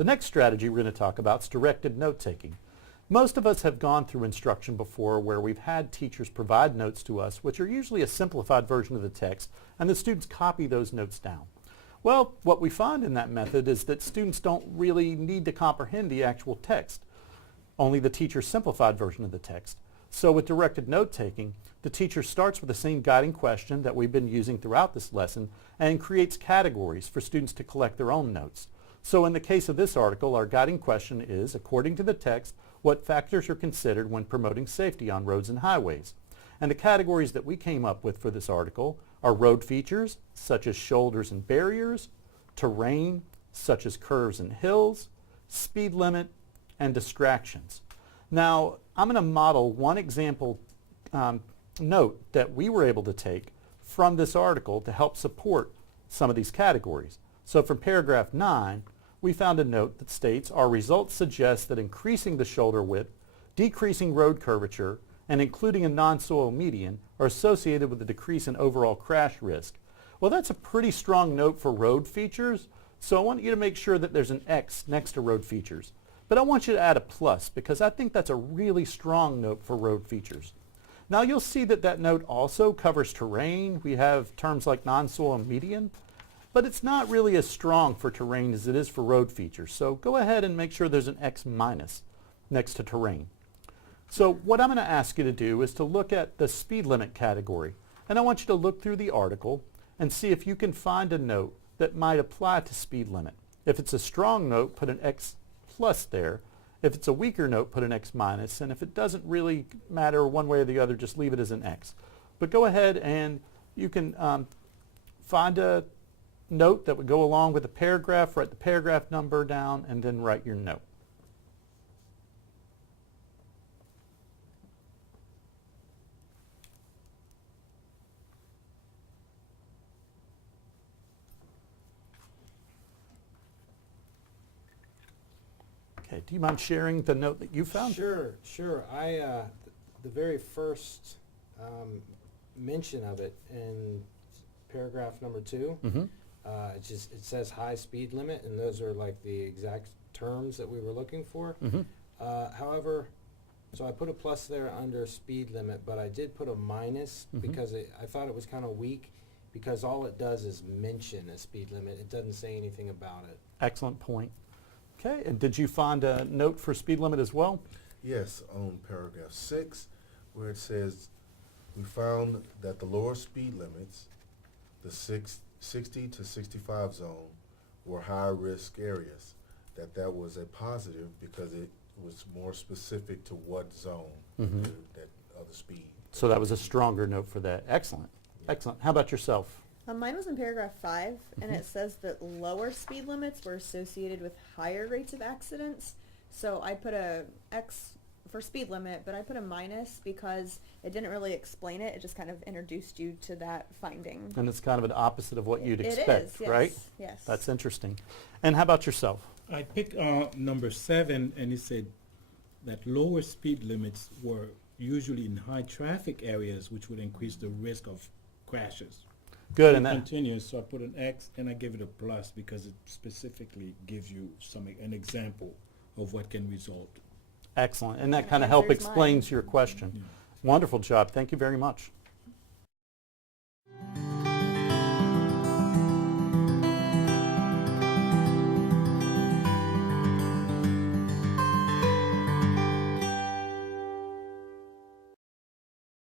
The next strategy we're going to talk about is directed note-taking. Most of us have gone through instruction before where we've had teachers provide notes to us, which are usually a simplified version of the text, and the students copy those notes down. Well, what we find in that method is that students don't really need to comprehend the actual text, only the teacher's simplified version of the text. So with directed note-taking, the teacher starts with the same guiding question that we've been using throughout this lesson and creates categories for students to collect their own notes. So in the case of this article, our guiding question is, according to the text, what factors are considered when promoting safety on roads and highways? And the categories that we came up with for this article are road features, such as shoulders and barriers, terrain, such as curves and hills, speed limit, and distractions. Now, I'm going to model one example note that we were able to take from this article to help support some of these categories. So from paragraph 9, we found a note that states, our results suggest that increasing the shoulder width, decreasing road curvature, and including a non-soil median are associated with a decrease in overall crash risk. Well, that's a pretty strong note for road features, so I want you to make sure that there's an X next to road features. But I want you to add a plus because I think that's a really strong note for road features. Now you'll see that that note also covers terrain. We have terms like non-soil median, but it's not really as strong for terrain as it is for road features. So go ahead and make sure there's an X minus next to terrain. So what I'm going to ask you to do is to look at the speed limit category. And I want you to look through the article and see if you can find a note that might apply to speed limit. If it's a strong note, put an X plus there. If it's a weaker note, put an X minus. And if it doesn't really matter one way or the other, just leave it as an X. But go ahead and you can find a note that would go along with the paragraph, write the paragraph number down, and then write your note. Okay, do you mind sharing the note that you found? Sure. The very first mention of it in paragraph number 2, it says high speed limit, and those are like the exact terms that we were looking for. However, so I put a plus there under speed limit, but I did put a minus because I thought it was kind of weak because all it does is mention a speed limit. It doesn't say anything about it. Excellent point. Okay, and did you find a note for speed limit as well? Yes, on paragraph 6, where it says, we found that the lower speed limits, the 60 to 65 zone, were high-risk areas, that was a positive because it was more specific to what zone that other speed. So that was a stronger note for that. Excellent. Yeah. Excellent. How about yourself? Mine was in paragraph 5, and it says that lower speed limits were associated with higher rates of accidents. So I put a X for speed limit, but I put a minus because it didn't really explain it. It just kind of introduced you to that finding. And it's kind of an opposite of what you'd It expect, is, yes, right? yes. That's interesting. And how about yourself? I picked number 7, and it said that lower speed limits were usually in high traffic areas, which would increase the risk of crashes. Good. It And that continues, so I put an X and I give it a plus because it specifically gives you an example of what can result. excellent. And that That kind of help answers mine. explains your question. Yeah. Wonderful job. Thank you very much.